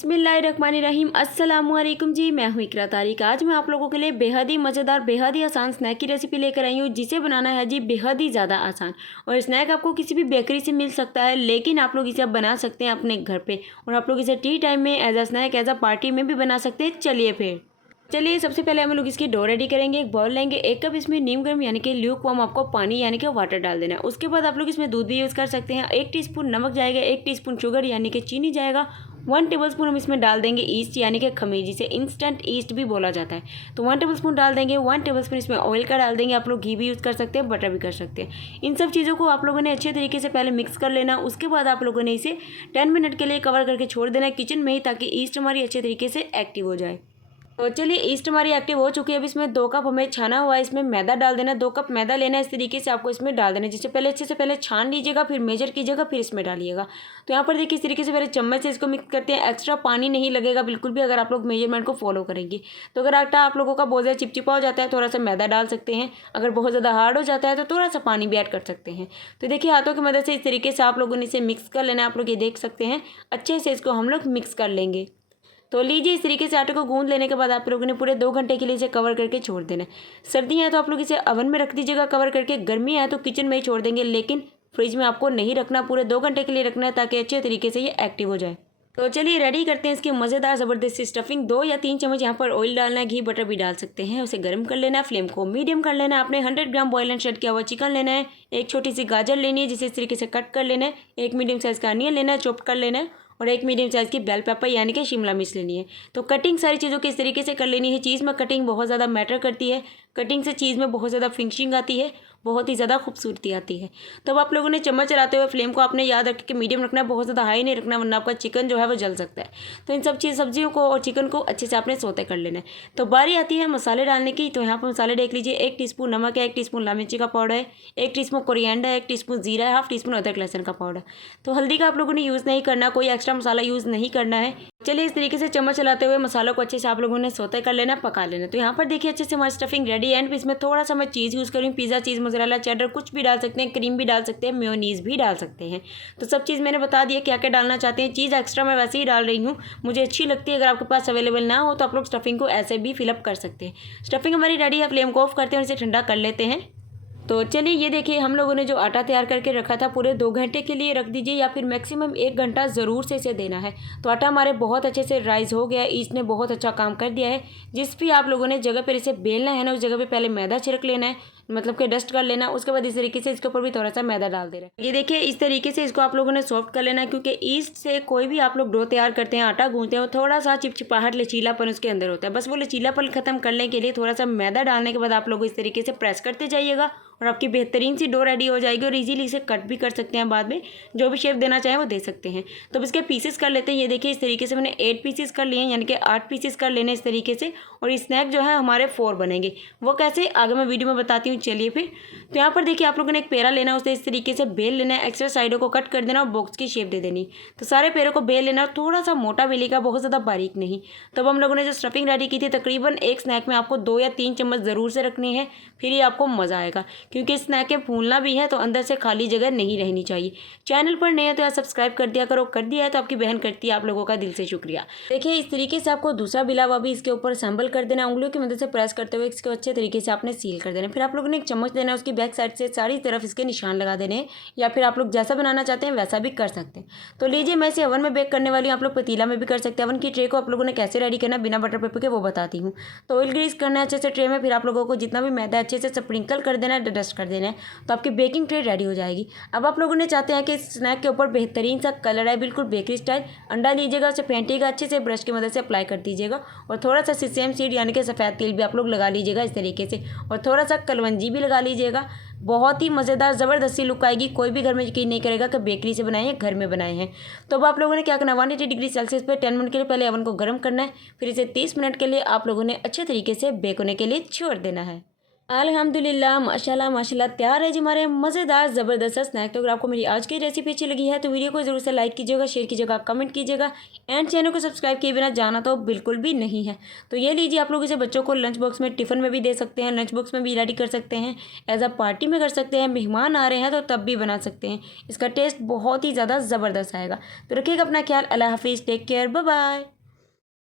बिस्मिल्लाहिर्रहमानिर्रहीम अस्सलामुअलैकुम जी। मैं हूँ इकरा तारिक। आज मैं आप लोगों के लिए बेहद ही मज़ेदार बेहद ही आसान स्नैक की रेसिपी लेकर आई हूँ, जिसे बनाना है जी बेहद ही ज़्यादा आसान। और स्नैक आपको किसी भी बेकरी से मिल सकता है, लेकिन आप लोग इसे अब बना सकते हैं अपने घर पे। और आप लोग इसे टी टाइम में as a snack as a party में भी बना सकते हैं। चलिए सबसे पहले हम लोग इसकी डो रेडी करेंगे। एक बाउल लेंगे, 1 कप इसमें नीम गर्म यानी कि ल्यूक वार्म आपको पानी यानी कि वाटर डाल देना है। उसके बाद आप लोग इसमें दूध भी यूज़ कर सकते हैं। 1 टीस्पून नमक जाएगा, 1 टीस्पून शुगर यानी कि चीनी जाएगा, 1 टेबलस्पून हम इसमें डाल देंगे ईस्ट यानी कि खमीर, जिसे इंस्टेंट ईस्ट भी बोला जाता है। तो 1 टेबलस्पून डाल देंगे। 1 टेबलस्पून इसमें ऑयल का डाल देंगे। आप लोग घी भी यूज़ कर सकते हैं, बटर भी कर सकते हैं। इन सब चीज़ों को आप लोगों ने अच्छे तरीके से पहले मिक्स कर लेना। उसके बाद आप लोगों ने इसे 10 मिनट के लिए कवर करके छोड़ देना है किचन में ही, ताकि ईस्ट हमारी अच्छे तरीके से एक्टिव हो जाए। तो चलिए ईस्ट हमारी एक्टिव हो चुकी है। अब इसमें 2 कप हमें छाना हुआ है, इसमें मैदा डाल देना। 2 कप मैदा लेना है, इस तरीके से आपको इसमें डाल देना है। जिससे पहले अच्छे से पहले छान लीजिएगा, फिर मेजर कीजिएगा, फिर इसमें डालिएगा। तो यहाँ पर देखिए इस तरीके से पहले चम्मच से इसको मिक्स करते हैं। एक्स्ट्रा पानी नहीं लगेगा बिल्कुल भी, अगर आप लोग मेजरमेंट को फॉलो करेंगे। तो अगर आटा आप लोगों का बहुत ज़्यादा चिपचिपा हो जाता है, थोड़ा सा मैदा डाल सकते हैं। अगर बहुत ज़्यादा हार्ड हो जाता है तो थोड़ा सा पानी भी ऐड कर सकते हैं। तो देखिए हाथों की मदद से इस तरीके से आप लोगों ने इसे मिक्स कर लेना है। आप लोग ये देख सकते हैं, अच्छे से इसको हम लोग मिक्स कर लेंगे। तो लीजिए इस तरीके से आटे को गूंद लेने के बाद आप लोगों ने पूरे 2 घंटे के लिए इसे कवर करके छोड़ देना है। सर्दियाँ हैं तो आप लोग इसे ओवन में रख दीजिएगा कवर करके, गर्मी है तो किचन में ही छोड़ देंगे, लेकिन फ्रिज में आपको नहीं रखना, पूरे 2 घंटे के लिए रखना है, ताकि अच्छे तरीके से ये एक्टिव हो जाए। तो चलिए रेडी करते हैं इसकी मज़ेदार ज़बरदस्त स्टफिंग। 2 या 3 चम्मच यहाँ पर ऑयल डालना है, घी बटर भी डाल सकते हैं। उसे गर्म कर लेना है, फ्लेम को मीडियम कर लेना है। आपने 100 ग्राम बॉयल एंड शेड किया हुआ चिकन लेना है। एक छोटी सी गाजर लेनी है, जिसे इस तरीके से कट कर लेना है। एक मीडियम साइज़ का अनियन लेना है, चॉप कर लेना है। और एक मीडियम साइज़ की बेल पेपर यानी कि शिमला मिर्च लेनी है। तो कटिंग सारी चीज़ों की इस तरीके से कर लेनी है। चीज़ में कटिंग बहुत ज़्यादा मैटर करती है। कटिंग से चीज़ में बहुत ज़्यादा फिनिशिंग आती है, बहुत ही ज़्यादा खूबसूरती आती है। तो अब आप लोगों ने चम्मच चलाते हुए फ्लेम को आपने याद रख के मीडियम रखना है, बहुत ज़्यादा हाई नहीं रखना, वरना आपका चिकन जो है वो जल सकता है। तो इन सब सब्जियों को और चिकन को अच्छे से आपने सौते कर लेना है। तो बारी आती है मसाले डालने की। तो यहाँ पर मसाले देख लीजिए, 1 टीस्पून नमक है, 1 टीस्पून लाल मिर्ची का पाउडर है, 1 टीस्पून कोरिएंडर है, 1 टीस्पून जीरा है, 1/2 टीस्पून अदरक लहसुन का पाउडर। तो हल्दी का आप लोगों ने यूज़ नहीं करना, कोई एक्स्ट्रा मसाला यूज़ नहीं करना है। चलिए इस तरीके से चम्मच चलाते हुए मसालों को अच्छे से आप लोगों ने सौते कर लेना, पका लेना। तो यहाँ पर देखिए अच्छे से हमारी स्टफिंग रेडी है। एंड इसमें थोड़ा सा मैं चीज़ यूज़ करूँ, पिज़्ज़ा चीज़, मोज़रेला, चेडर, कुछ भी डाल सकते हैं, क्रीम भी डाल सकते हैं, मेयोनीज़ भी डाल सकते हैं। तो सब चीज़ मैंने बता दिया क्या क्या डालना चाहते हैं। चीज़ एक्स्ट्रा मैं वैसे ही डाल रही हूँ, मुझे अच्छी लगती है। अगर आपके पास अवेलेबल ना हो तो आप लोग स्टफिंग को ऐसे भी फिलअप कर सकते हैं। स्टफिंग हमारी रेडी है, फ्लेम को ऑफ करते हैं और इसे ठंडा कर लेते हैं। तो चलिए ये देखिए हम लोगों ने जो आटा तैयार करके रखा था, पूरे 2 घंटे के लिए रख दीजिए, या फिर मैक्सिमम 1 घंटा ज़रूर से इसे देना है। तो आटा हमारे बहुत अच्छे से राइज हो गया है, ईस्ट ने बहुत अच्छा काम कर दिया है। जिस भी आप लोगों ने जगह पर इसे बेलना है ना, उस जगह पे पहले मैदा छिड़क लेना है, मतलब कि डस्ट कर लेना। उसके बाद इस तरीके से इसके ऊपर भी थोड़ा सा मैदा डाल दे रहा है। ये देखिए इस तरीके से इसको आप लोगों ने सॉफ्ट कर लेना है, क्योंकि ईस्ट से कोई भी आप लोग डो तैयार करते हैं, आटा गूंथते हैं, थोड़ा सा चिपचिपाहट, लचीलापन उसके अंदर होता है। बस वो लचीलापन खत्म करने के लिए थोड़ा सा मैदा डालने के बाद आप लोग इस तरीके से प्रेस करते जाइएगा, और आपकी बेहतरीन सी डो रेडी हो जाएगी। और इजीली इसे कट भी कर सकते हैं, बाद में जो भी शेप देना चाहें वो दे सकते हैं। तो अब इसके पीसेस कर लेते हैं। ये देखिए इस तरीके से मैंने 8 पीसेस कर लिए हैं, यानी कि 8 पीसेस कर लेने इस तरीके से। और स्नैक जो है हमारे 4 बनेंगे। वो कैसे आगे मैं वीडियो में बताती हूँ। चलिए फिर तो यहाँ पर देखिए आप लोगों ने एक पेड़ा लेना है, उसे इस तरीके से बेल लेना है, एक्स्ट्रा साइडों को कट कर देना और बॉक्स की शेप दे देनी। तो सारे पेड़ों को बेल लेना, थोड़ा सा मोटा बेलेगा, बहुत ज़्यादा बारीक नहीं। तब हम लोगों ने जो स्टफिंग रेडी की थी, तकरीबन एक स्नैक में आपको 2 या 3 चम्मच ज़रूर से रखनी है, फिर ये आपको मज़ा आएगा। क्योंकि स्नैक के फूलना भी है, तो अंदर से खाली जगह नहीं रहनी चाहिए। चैनल पर नए हो तो यार सब्सक्राइब कर दिया करो, कर दिया है तो आपकी बहन करती है, आप लोगों का दिल से शुक्रिया। देखिए इस तरीके से आपको दूसरा बिलावा भी इसके ऊपर असेंबल कर देना, उंगलियों की मदद से प्रेस करते हुए इसको अच्छे तरीके से आपने सील कर देना। फिर आप लोगों ने एक चम्मच लेना है, उसकी बैक साइड से सारी तरफ इसके निशान लगा देने हैं, या फिर आप लोग जैसा बनाना चाहते हैं वैसा भी कर सकते हैं। तो लीजिए मैं इसे ओवन में बेक करने वाली हूँ, आप लोग पतीला में भी कर सकते हैं। ओवन की ट्रे को आप लोगों ने कैसे रेडी करना बिना बटर पेपर के वो बताती हूँ। तो ऑयल ग्रीस करना है अच्छे से ट्रे में, फिर आप लोगों को जितना भी मैदा अच्छे से स्प्रिंकल कर देना है, डस्ट कर देना है, तो आपकी बेकिंग ट्रे रेडी हो जाएगी। अब आप लोगों ने चाहते हैं कि स्नैक के ऊपर बेहतरीन सा कलर है, बिल्कुल बेकरी स्टाइल। अंडा लीजिएगा, उसे फेंटिएगा, अच्छे से ब्रश की मदद से अप्लाई कर दीजिएगा, और थोड़ा सा सेसम सीड यानी कि सफ़ेद तिल भी आप लोग लगा लीजिएगा इस तरीके से, और थोड़ा सा कलवंजी भी लगा लीजिएगा। बहुत ही मज़ेदार ज़बरदस्ती लुक आएगी। कोई भी घर में यकीन नहीं करेगा कि बेकरी से बनाए हैं, घर में बनाए हैं। तो अब आप लोगों ने क्या करना है, 180 डिग्री सेल्सियस पे 10 मिनट के लिए पहले ओवन को गर्म करना है, फिर इसे 30 मिनट के लिए आप लोगों ने अच्छे तरीके से बेक होने के लिए छोड़ देना है। अल्हम्दुलिल्लाह माशाल्लाह माशाल्लाह तैयार है जी हमारे मज़ेदार ज़बरदस्त स्नैक। तो अगर आपको मेरी आज की रेसिपी अच्छी लगी है तो वीडियो को ज़रूर से लाइक कीजिएगा, शेयर कीजिएगा, कमेंट कीजिएगा एंड चैनल को सब्सक्राइब किए बिना जाना तो बिल्कुल भी नहीं है। तो ये लीजिए, आप लोग इसे बच्चों को लंच बॉक्स में, टिफ़िन में भी दे सकते हैं, लंच बॉक्स में भी रेडी कर सकते हैं, एज अ पार्टी में कर सकते हैं, मेहमान आ रहे हैं तो तब भी बना सकते हैं। इसका टेस्ट बहुत ही ज़्यादा ज़बरदस्त आएगा। तो रखिएगा अपना ख्याल। अल्लाह हाफिज़, टेक केयर, बाय बाय।